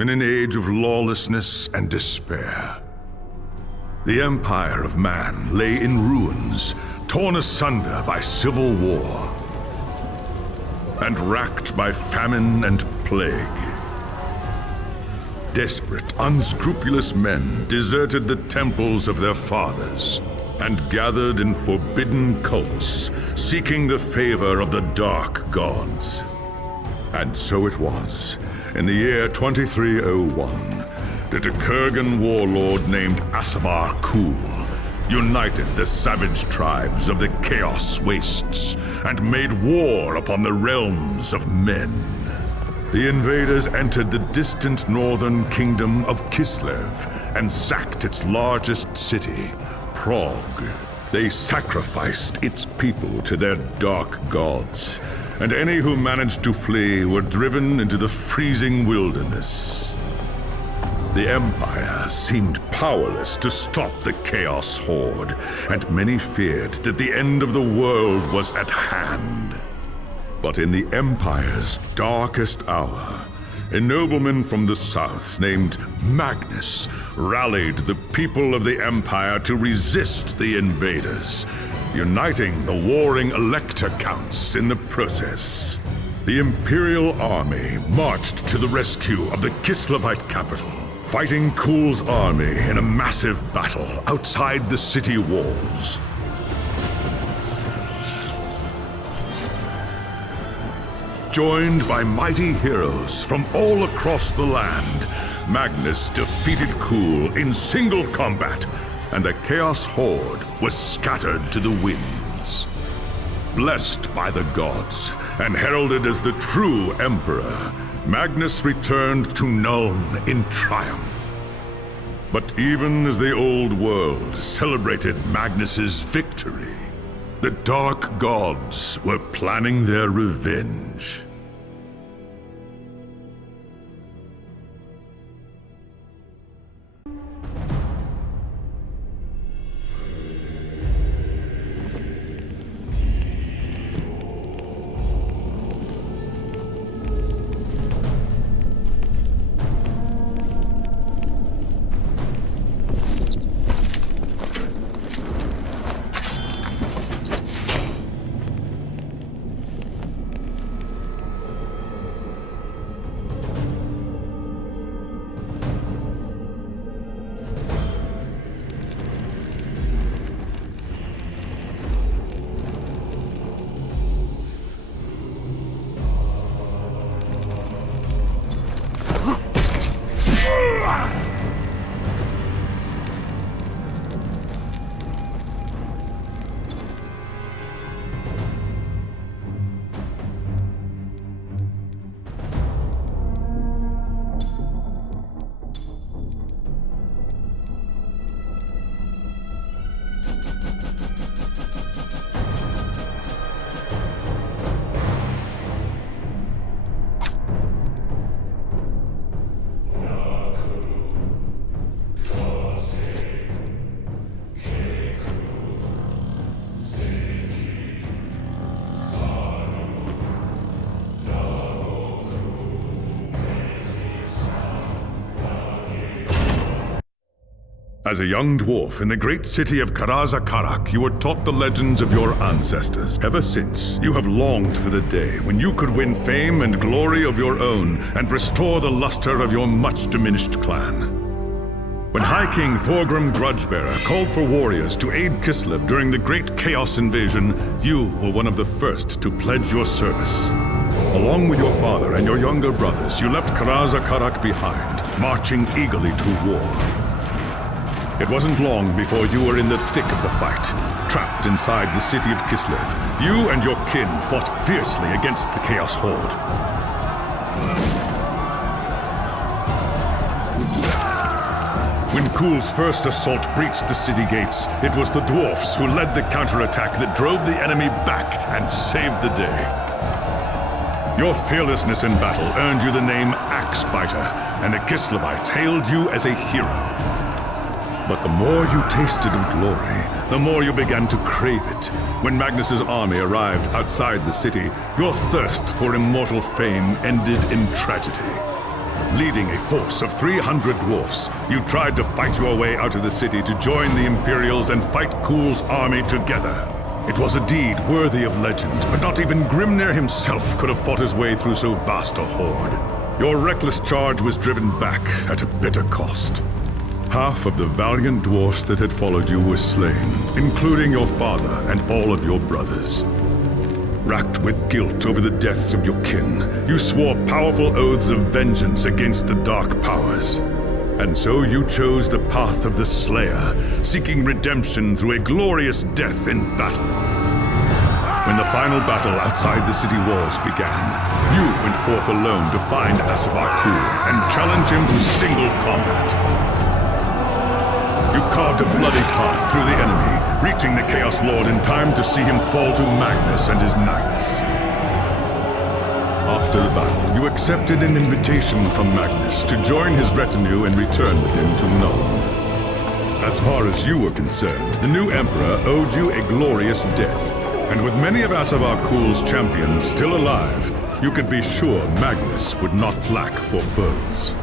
in an age of lawlessness and despair. The empire of man lay in ruins, torn asunder by civil war, and racked by famine and plague. Desperate, unscrupulous men deserted the temples of their fathers and gathered in forbidden cults, seeking the favor of the dark gods. And so it was, in the year 2301, that a Kurgan warlord named Asavar Kul united the savage tribes of the Chaos Wastes and made war upon the realms of men. The invaders entered the distant northern kingdom of Kislev and sacked its largest city, Prague. They sacrificed its people to their dark gods, and any who managed to flee were driven into the freezing wilderness. The Empire seemed powerless to stop the Chaos Horde, and many feared that the end of the world was at hand. But in the Empire's darkest hour, a nobleman from the south named Magnus rallied the people of the Empire to resist the invaders, uniting the warring Elector Counts in the process. The Imperial Army marched to the rescue of the Kislevite capital, fighting Kul's army in a massive battle outside the city walls. Joined by mighty heroes from all across the land, Magnus defeated Kul in single combat, and the Chaos Horde was scattered to the winds. Blessed by the gods and heralded as the true Emperor, Magnus returned to Nuln in triumph. But even as the old world celebrated Magnus's victory, the Dark Gods were planning their revenge. As a young dwarf in the great city of Karazakarak, you were taught the legends of your ancestors. Ever since, you have longed for the day when you could win fame and glory of your own and restore the luster of your much-diminished clan. When High King Thorgrim Grudgebearer called for warriors to aid Kislev during the Great Chaos Invasion, you were one of the first to pledge your service. Along with your father and your younger brothers, you left Karazakarak behind, marching eagerly to war. It wasn't long before you were in the thick of the fight, trapped inside the city of Kislev. You and your kin fought fiercely against the Chaos Horde. When Kul's first assault breached the city gates, it was the dwarfs who led the counterattack that drove the enemy back and saved the day. Your fearlessness in battle earned you the name Axebiter, and the Kislevites hailed you as a hero. But the more you tasted of glory, the more you began to crave it. When Magnus's army arrived outside the city, your thirst for immortal fame ended in tragedy. leading a force of 300 dwarfs, you tried to fight your way out of the city to join the Imperials and fight Kuhl's army together. It was a deed worthy of legend, but not even Grimnir himself could have fought his way through so vast a horde. Your reckless charge was driven back at a bitter cost. Half of the valiant dwarfs that had followed you were slain, including your father and all of your brothers. Racked with guilt over the deaths of your kin, you swore powerful oaths of vengeance against the dark powers. And so you chose the path of the Slayer, seeking redemption through a glorious death in battle. When the final battle outside the city walls began, you went forth alone to find Kuhl and challenge him to single combat. You carved a bloody path through the enemy, reaching the Chaos Lord in time to see him fall to Magnus and his knights. After the battle, you accepted an invitation from Magnus to join his retinue and return with him to Nuln. As far as you were concerned, the new Emperor owed you a glorious death, and with many of Kuhl's champions still alive, you could be sure Magnus would not lack for foes.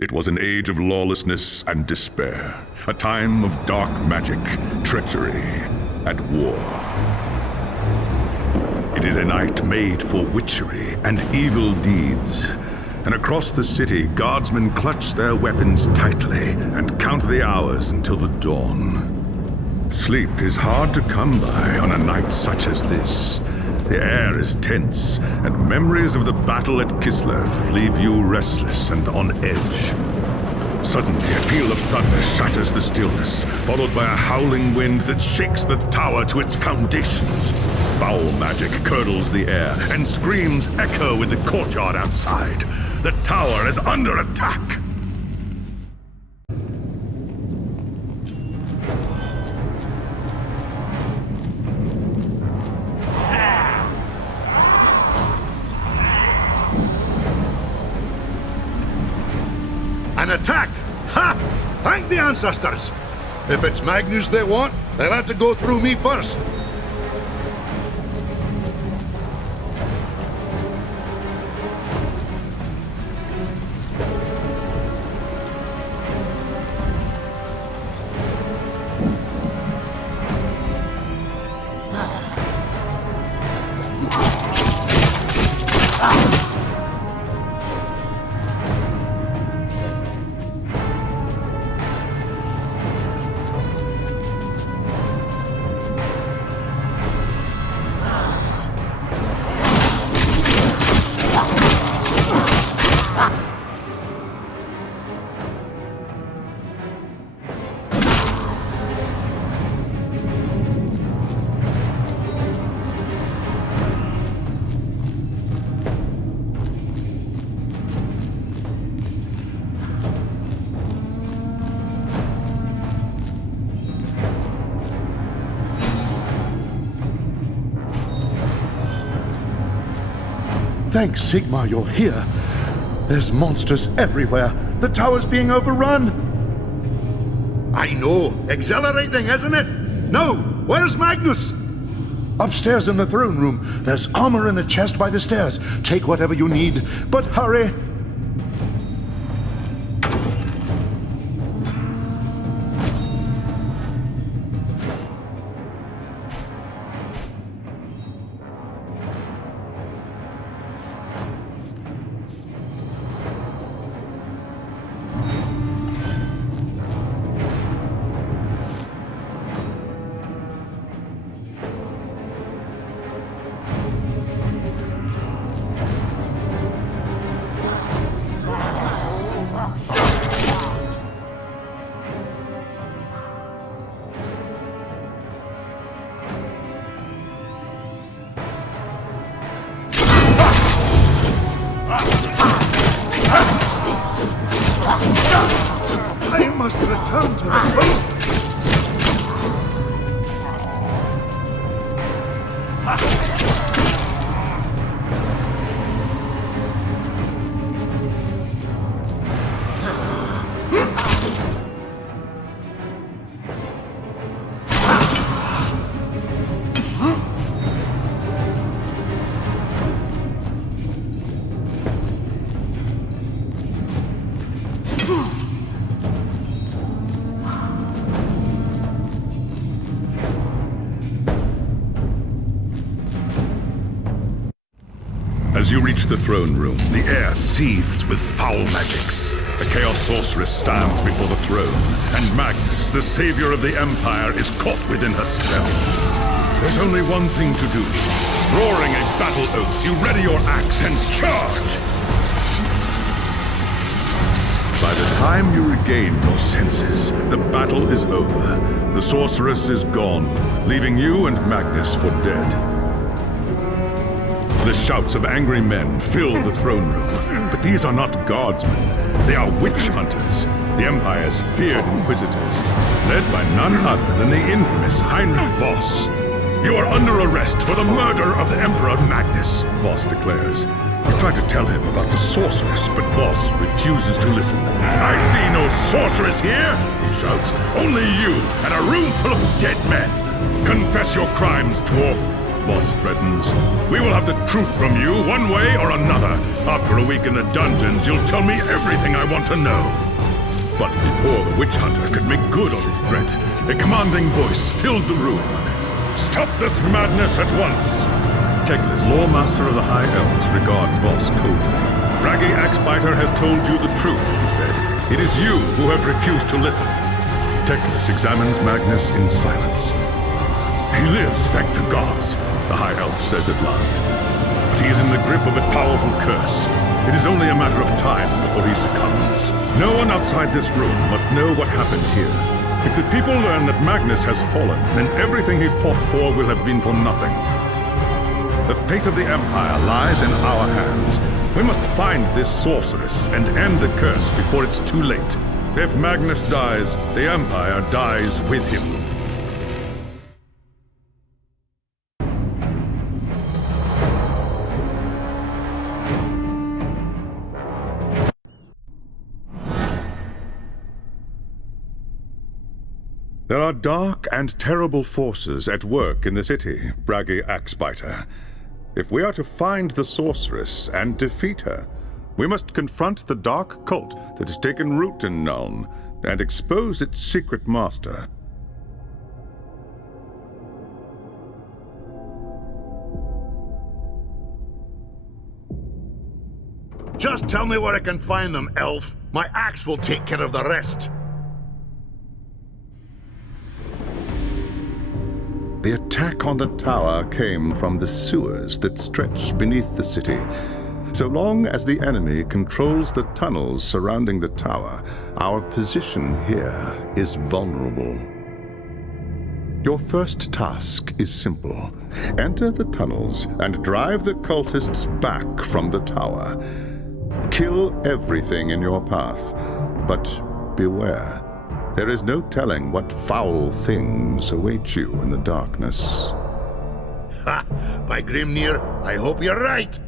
It was an age of lawlessness and despair, a time of dark magic, treachery, and war. It is a night made for witchery and evil deeds, and across the city, guardsmen clutch their weapons tightly and count the hours until the dawn. Sleep is hard to come by on a night such as this. The air is tense, and memories of the battle at Kislev leave you restless and on edge. Suddenly, a peal of thunder shatters the stillness, followed by a howling wind that shakes the tower to its foundations. Foul magic curdles the air, and screams echo in the courtyard outside. The tower is under attack. An attack! Ha! Thank the ancestors! If it's Magnus they want, they'll have to go through me first. Thanks, Sigmar, you're here. There's monsters everywhere. The tower's being overrun. I know. Exhilarating, isn't it? No, where's Magnus? Upstairs in the throne room. There's armor in a chest by the stairs. Take whatever you need, but hurry. I must return to the boat. As you reach the throne room, the air seethes with foul magics. The Chaos Sorceress stands before the throne, and Magnus, the savior of the Empire, is caught within her spell. There's only one thing to do. Roaring a battle oath, you ready your axe and charge! By the time you regain your senses, the battle is over. The sorceress is gone, leaving you and Magnus for dead. The shouts of angry men fill the throne room, but these are not guardsmen. They are witch hunters, the Empire's feared inquisitors, led by none other than the infamous Heinrich Voss. You are under arrest for the murder of the Emperor Magnus, Voss declares. You try to tell him about the sorceress, but Voss refuses to listen. I see no sorceress here, he shouts. Only you and a room full of dead men. Confess your crimes, dwarf, Voss threatens. We will have the truth from you, one way or another. After a week in the dungeons, you'll tell me everything I want to know. But before the witch hunter could make good on his threat, a commanding voice filled the room. Stop this madness at once! Teglis, Lawmaster of the High Elves, regards Voss coldly. Braggy Axebiter has told you the truth, he said. It is you who have refused to listen. Teglis examines Magnus in silence. He lives, thank the gods, the High Elf says at last. But he is in the grip of a powerful curse. It is only a matter of time before he succumbs. No one outside this room must know what happened here. If the people learn that Magnus has fallen, then everything he fought for will have been for nothing. The fate of the Empire lies in our hands. We must find this sorceress and end the curse before it's too late. If Magnus dies, the Empire dies with him. There are dark and terrible forces at work in the city, Braggy Axebiter. If we are to find the sorceress and defeat her, we must confront the dark cult that has taken root in Nuln and expose its secret master. Just tell me where I can find them, elf. My axe will take care of the rest. The attack on the tower came from the sewers that stretch beneath the city. So long as the enemy controls the tunnels surrounding the tower, our position here is vulnerable. Your first task is simple. Enter the tunnels and drive the cultists back from the tower. Kill everything in your path, but beware. There is no telling what foul things await you in the darkness. Ha! By Grimnir, I hope you're right!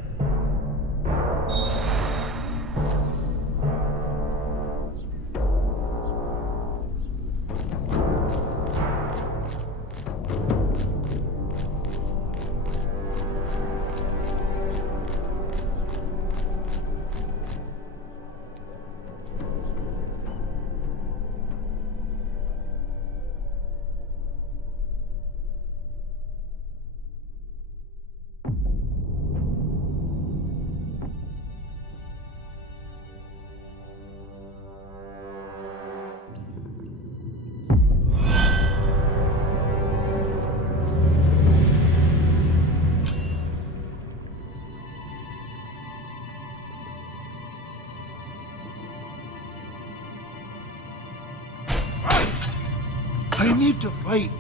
I need to fight.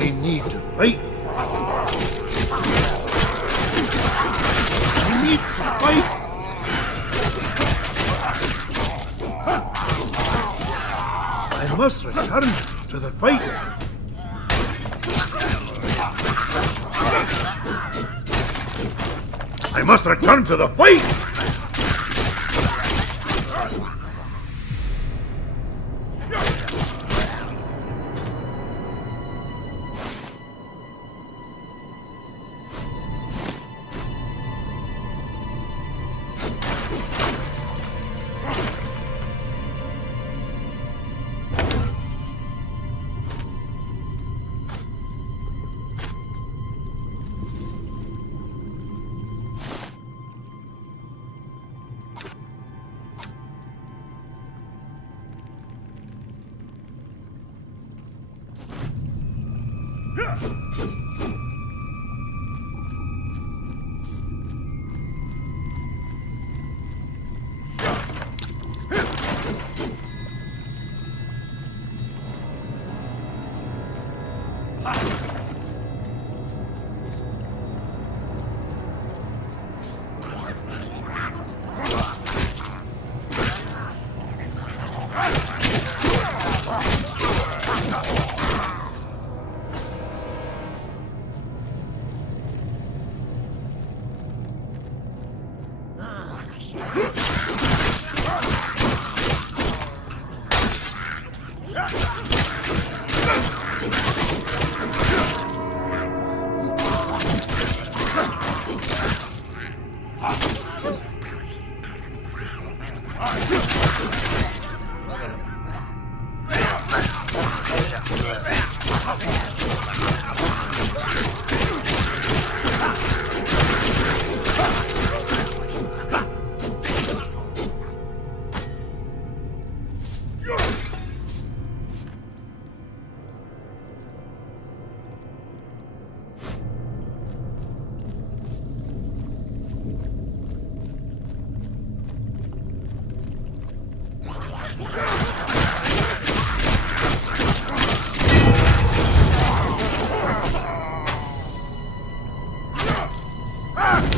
I need to fight. I need to fight. I must return to the fight. I must return to the fight!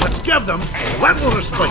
Let's give them a little respite.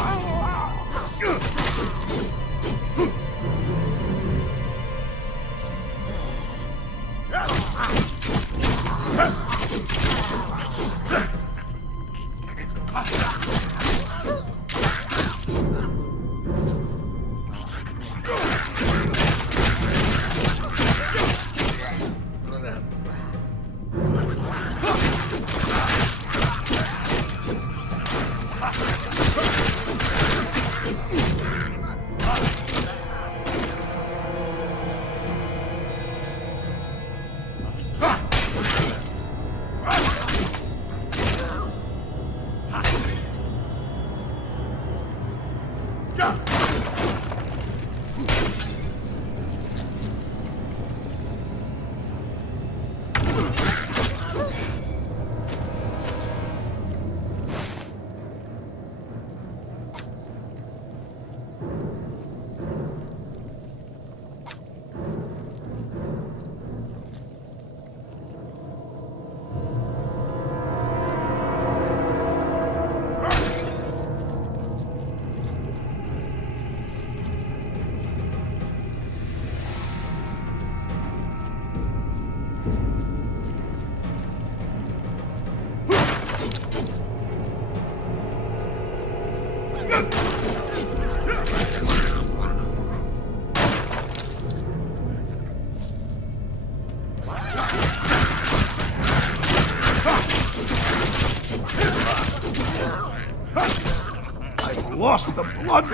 Lost the blood.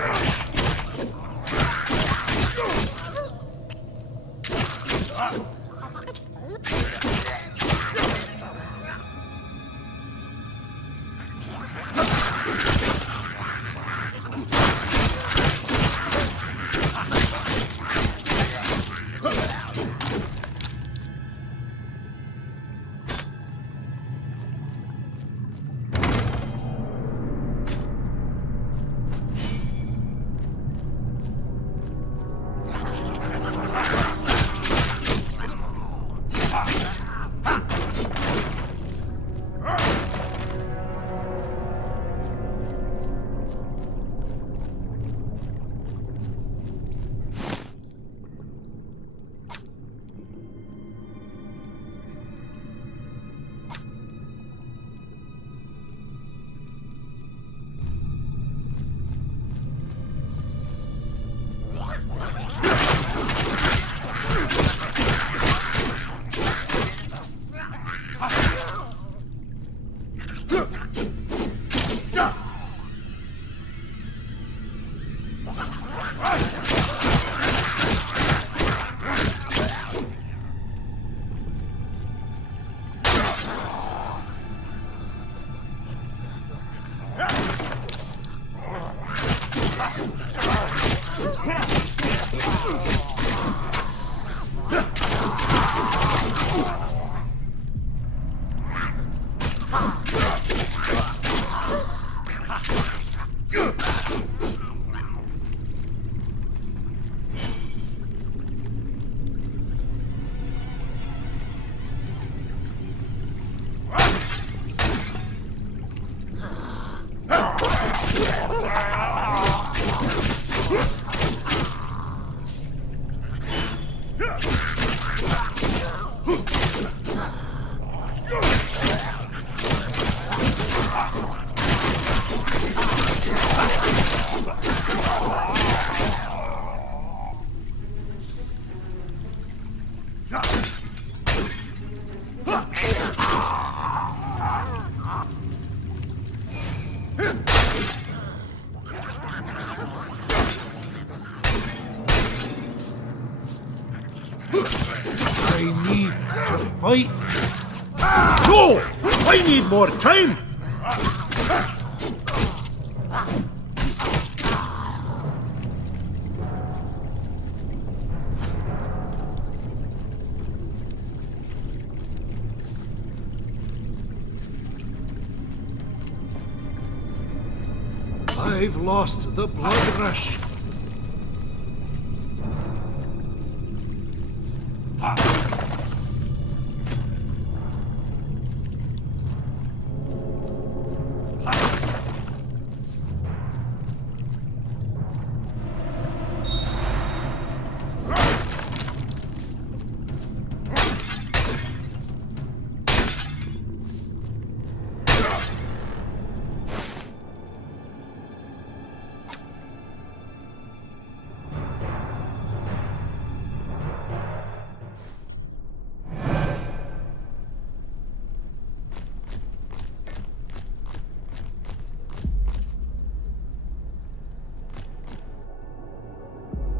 I need to fight. No! I need more time! I've lost the blood rush.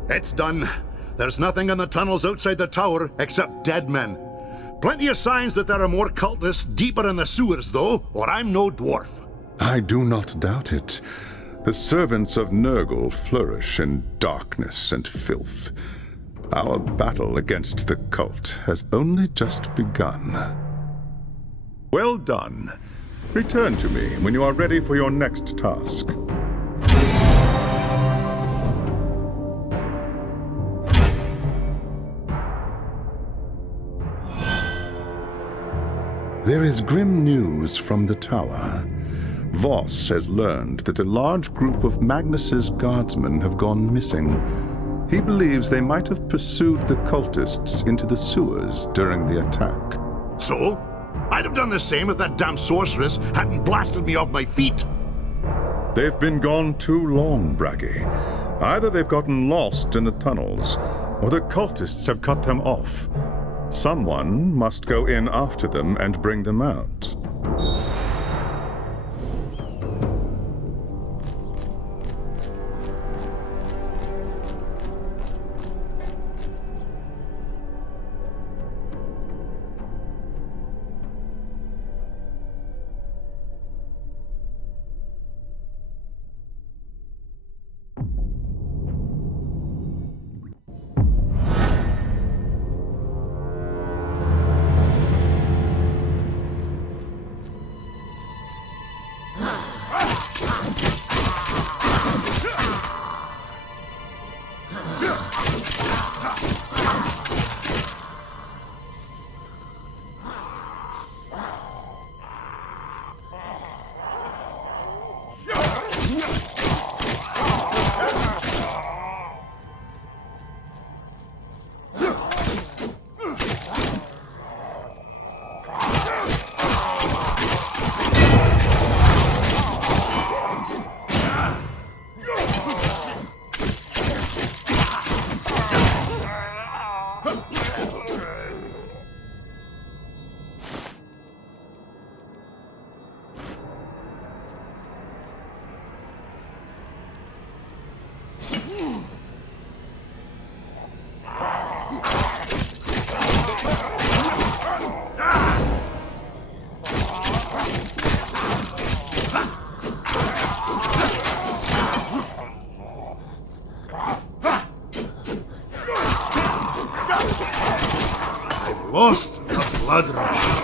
It's done. There's nothing in the tunnels outside the tower except dead men. Plenty of signs that there are more cultists deeper in the sewers, though, or I'm no dwarf. I do not doubt it. The servants of Nurgle flourish in darkness and filth. Our battle against the cult has only just begun. Well done. Return to me when you are ready for your next task. There is grim news from the tower. Voss has learned that a large group of Magnus's guardsmen have gone missing. He believes they might have pursued the cultists into the sewers during the attack. So? I'd have done the same if that damn sorceress hadn't blasted me off my feet. They've been gone too long, Braggy. Either they've gotten lost in the tunnels, or the cultists have cut them off. Someone must go in after them and bring them out. Lost the blood rush.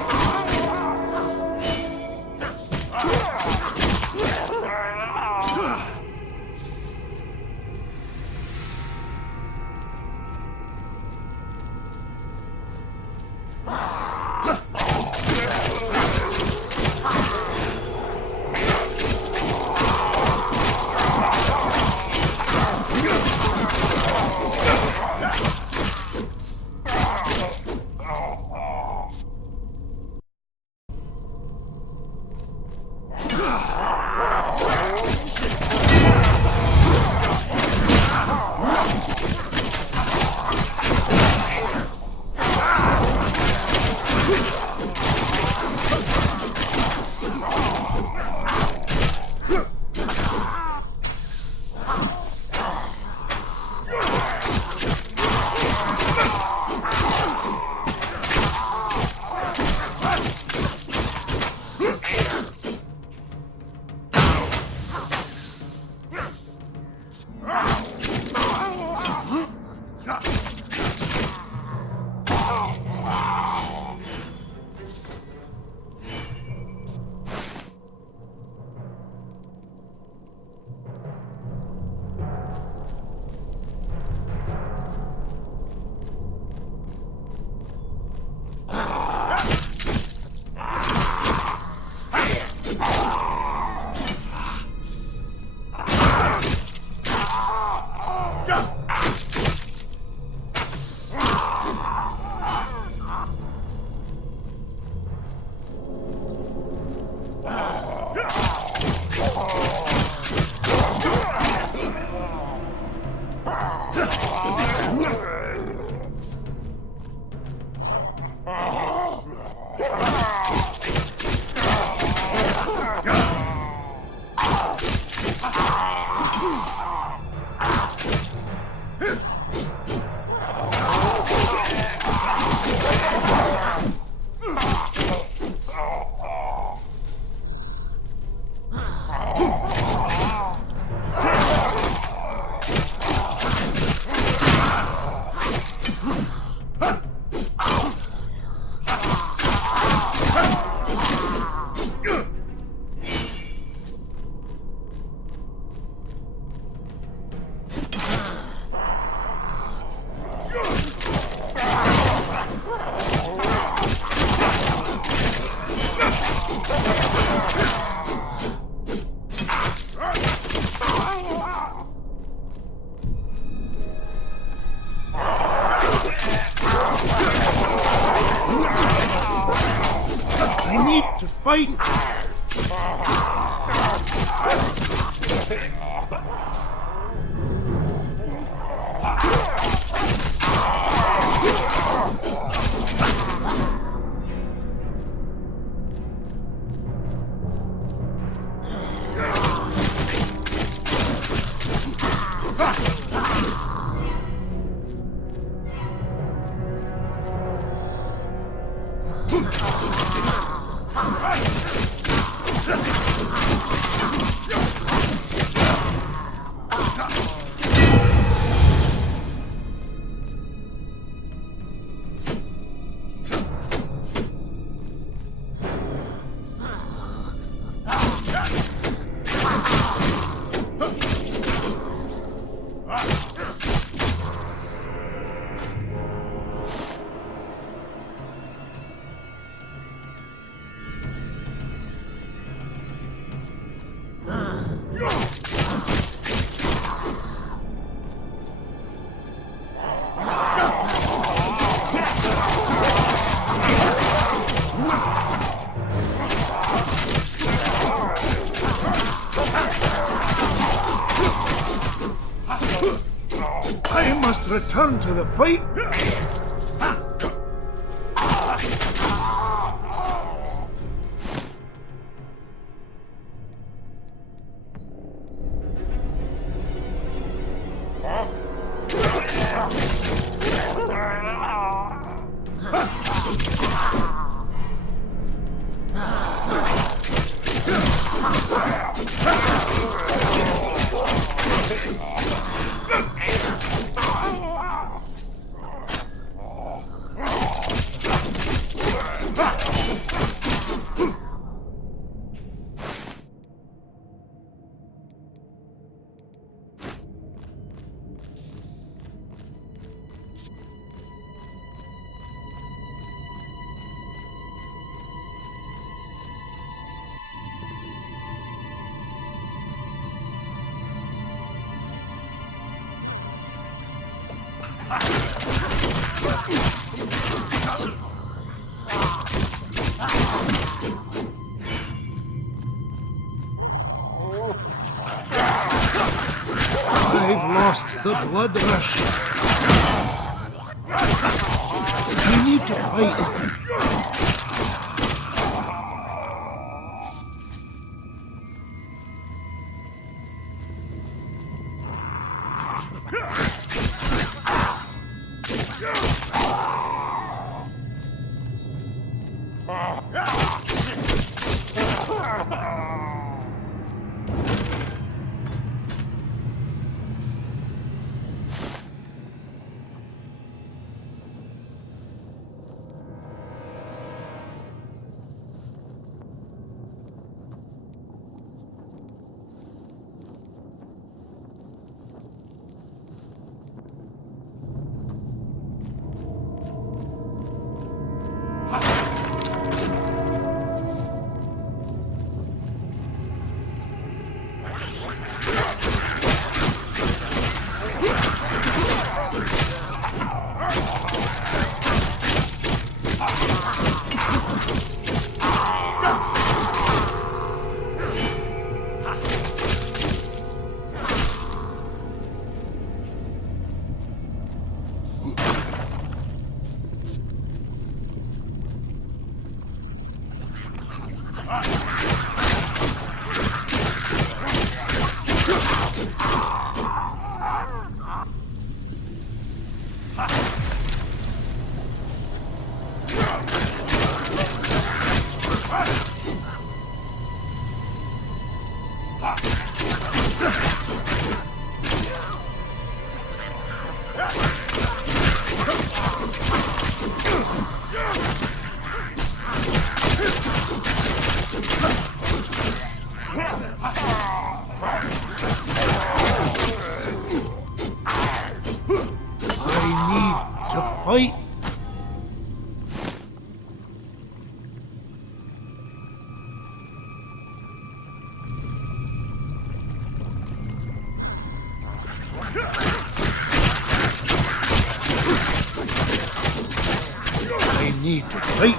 need to fight. I must return to the fight. I've lost the blood rush. I need to fight. Fight! I need to fight!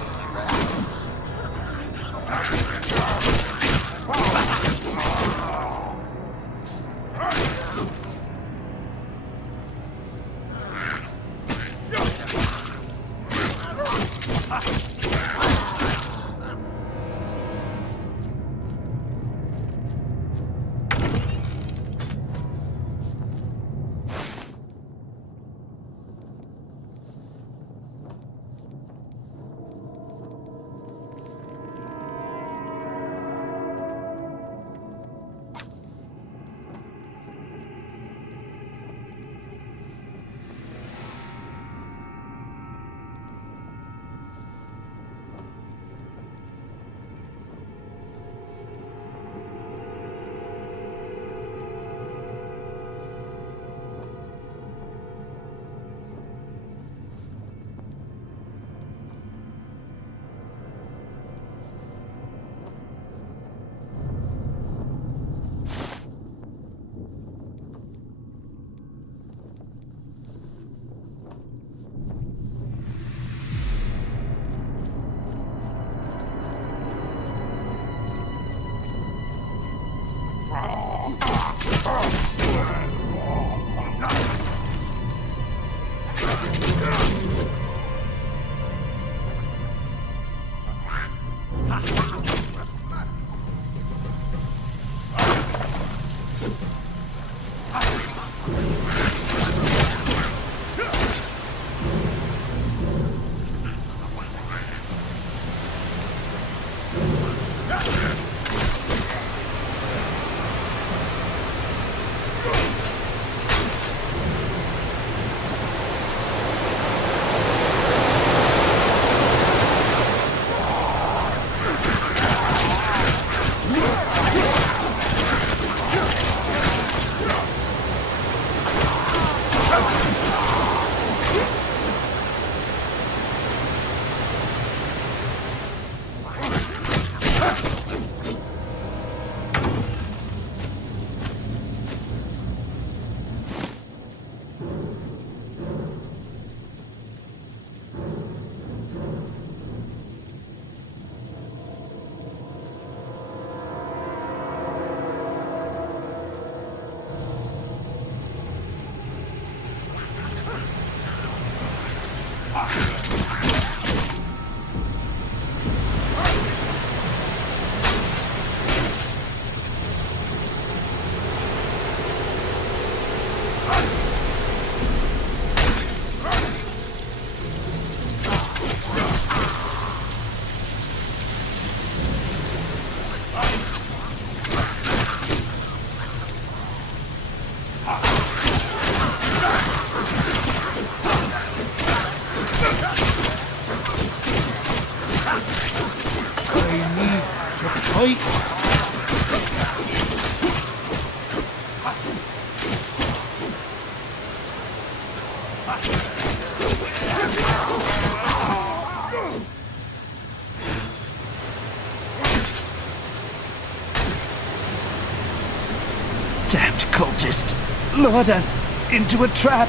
Damned cultist lured us into a trap.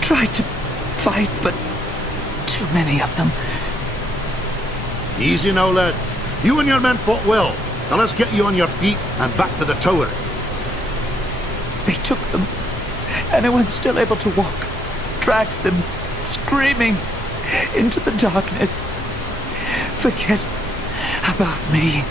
Tried to fight, but too many of them. Easy now, lad. You and your men fought well. Now let's get you on your feet and back to the tower. They took them. Anyone still able to walk dragged them, screaming, into the darkness. Forget about me.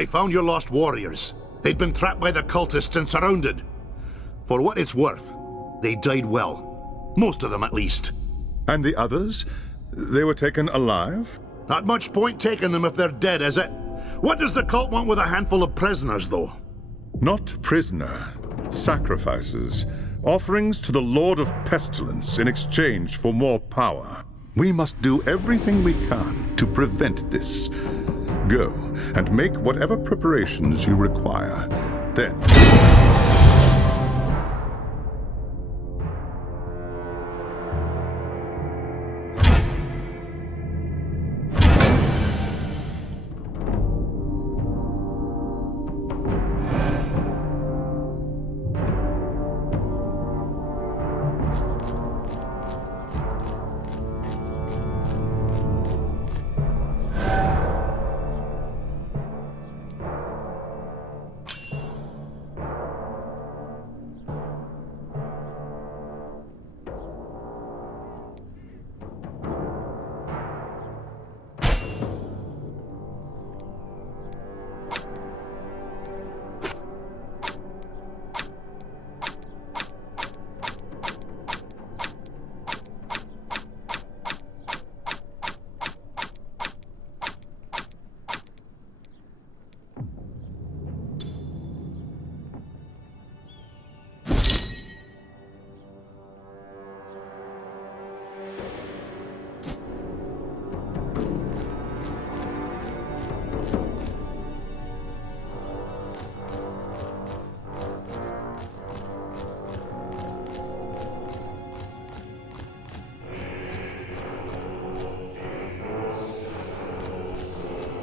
I found your lost warriors. They'd been trapped by the cultists and surrounded. For what it's worth, they died well. Most of them, at least. And the others? They were taken alive? Not much point taking them if they're dead, is it? What does the cult want with a handful of prisoners, though? Not prisoner. Sacrifices. Offerings to the Lord of Pestilence in exchange for more power. We must do everything we can to prevent this. Go and make whatever preparations you require. Then...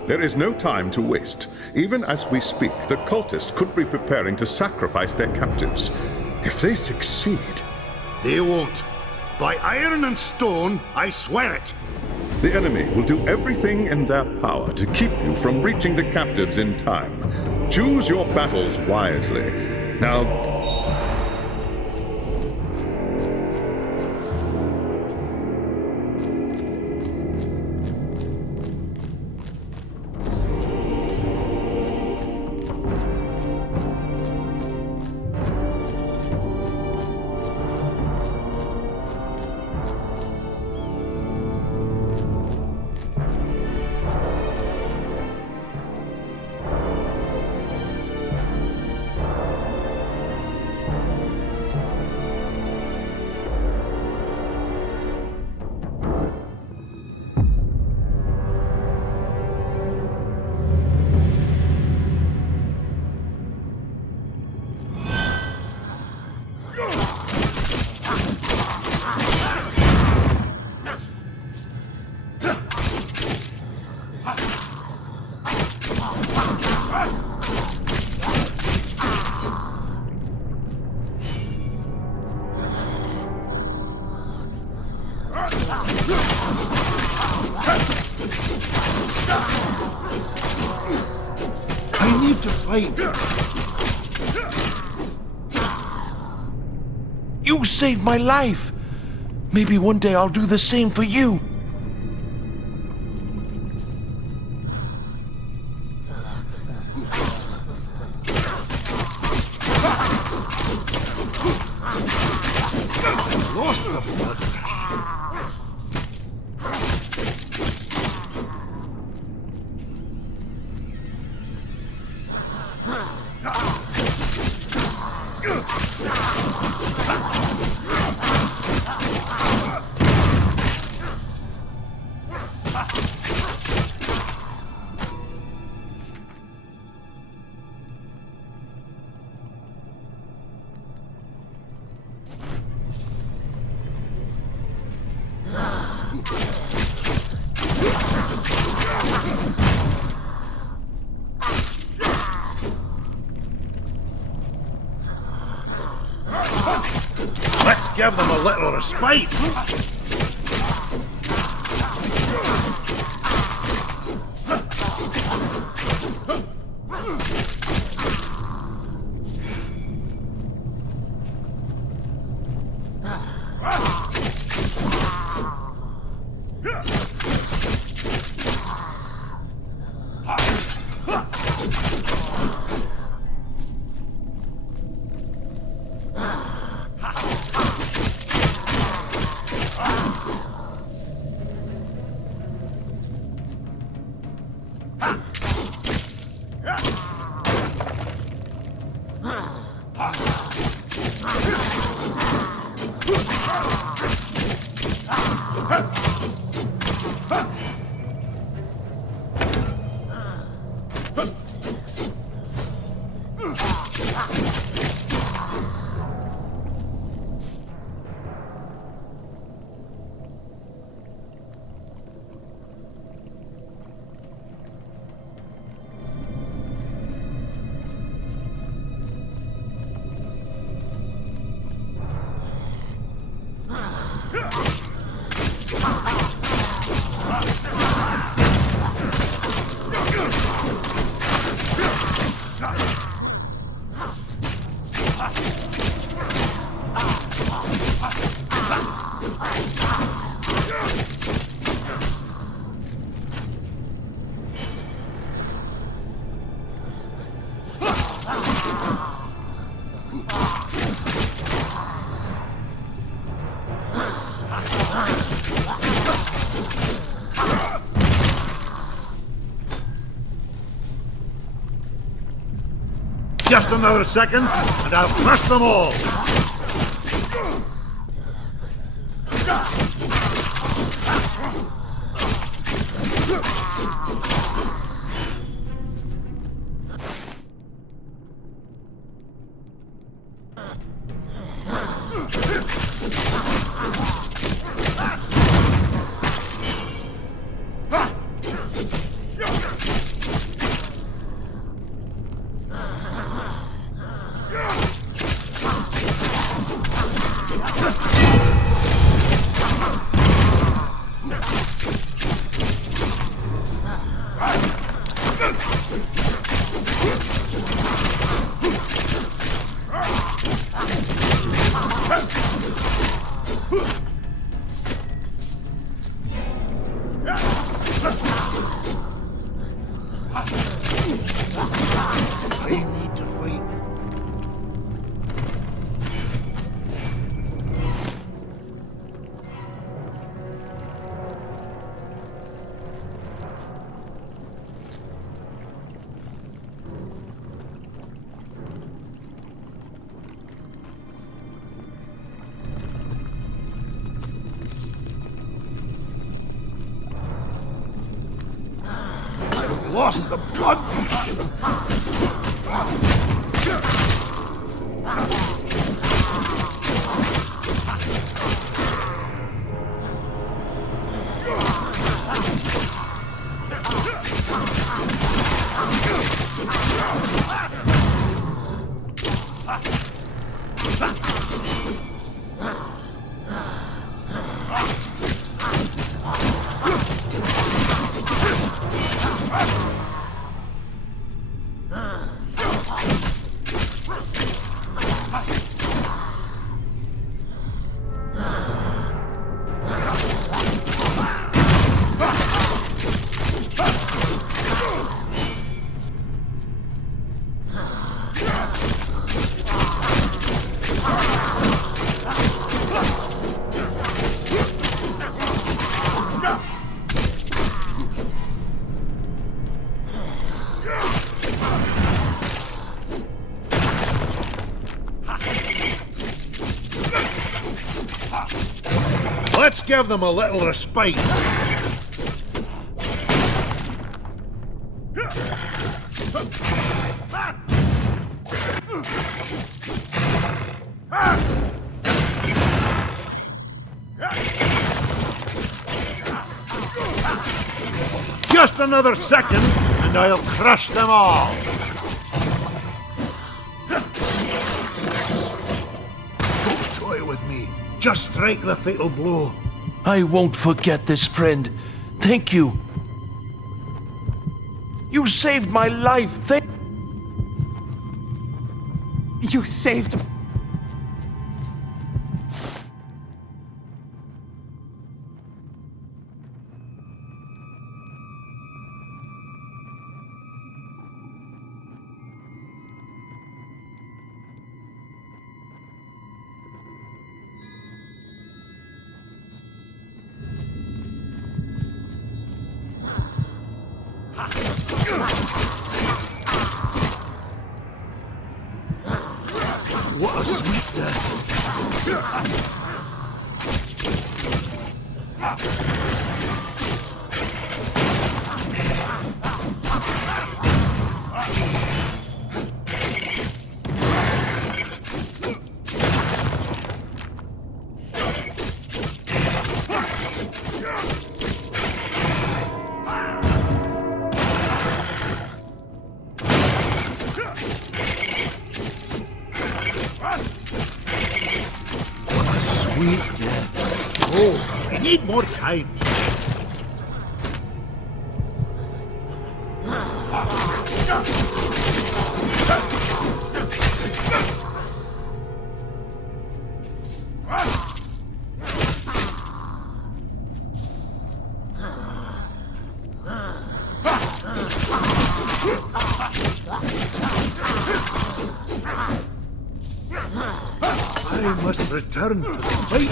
There is no time to waste. Even as we speak, the cultists could be preparing to sacrifice their captives. If they succeed... They won't. By iron and stone, I swear it. The enemy will do everything in their power to keep you from reaching the captives in time. Choose your battles wisely. Now... I need to fight. You saved my life. Maybe one day I'll do the same for you. Lost the blood. Let's give them a little respite. Just another second, and I'll crush them all! lost the blood. Let's give them a little respite. Just another second, and I'll crush them all. Don't toy with me. Just strike the fatal blow. I won't forget this, friend. Thank you. You saved my life. You saved... What a sweet death. Sweet death. Oh, we need more time. I must return to the fight.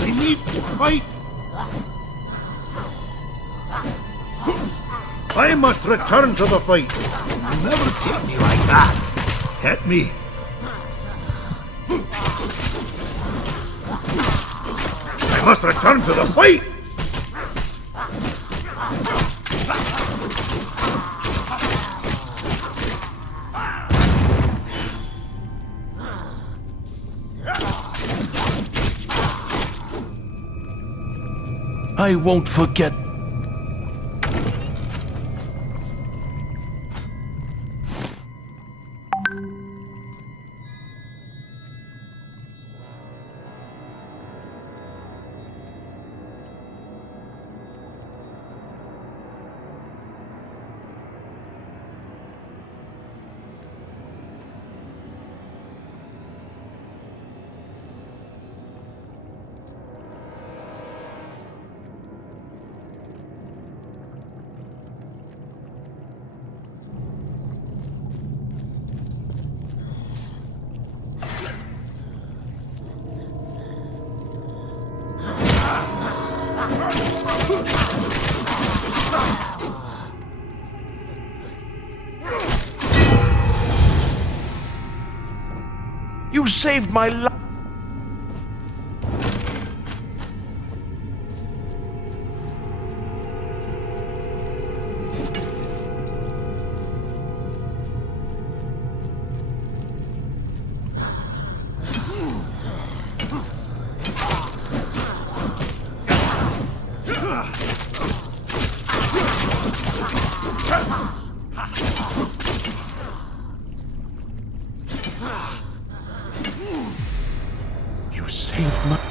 I need to fight. I must return to the fight. You never take me like that. Hit me. I must return to the fight. I won't forget. You saved my life. saved my...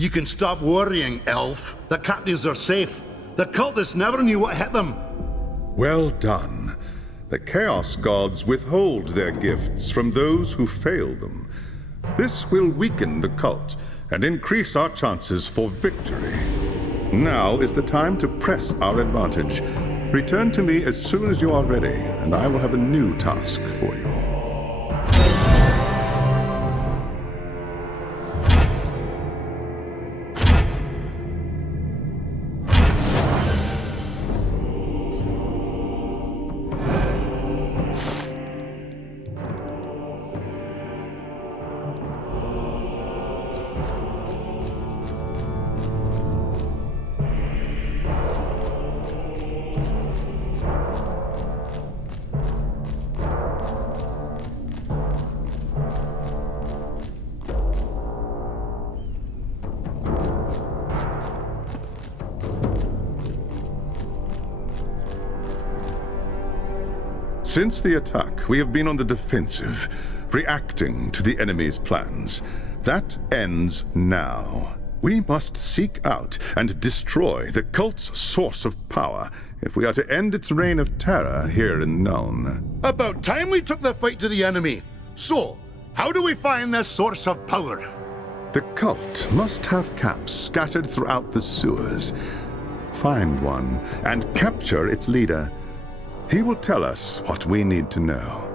You can stop worrying, elf. The captives are safe. The cultists never knew what hit them. Well done. The Chaos Gods withhold their gifts from those who fail them. This will weaken the cult and increase our chances for victory. Now is the time to press our advantage. Return to me as soon as you are ready, and I will have a new task for you. Since the attack, we have been on the defensive, reacting to the enemy's plans. That ends now. We must seek out and destroy the cult's source of power if we are to end its reign of terror here in Nuln. About time we took the fight to the enemy. So, how do we find this source of power? The cult must have camps scattered throughout the sewers. Find one and capture its leader. He will tell us what we need to know.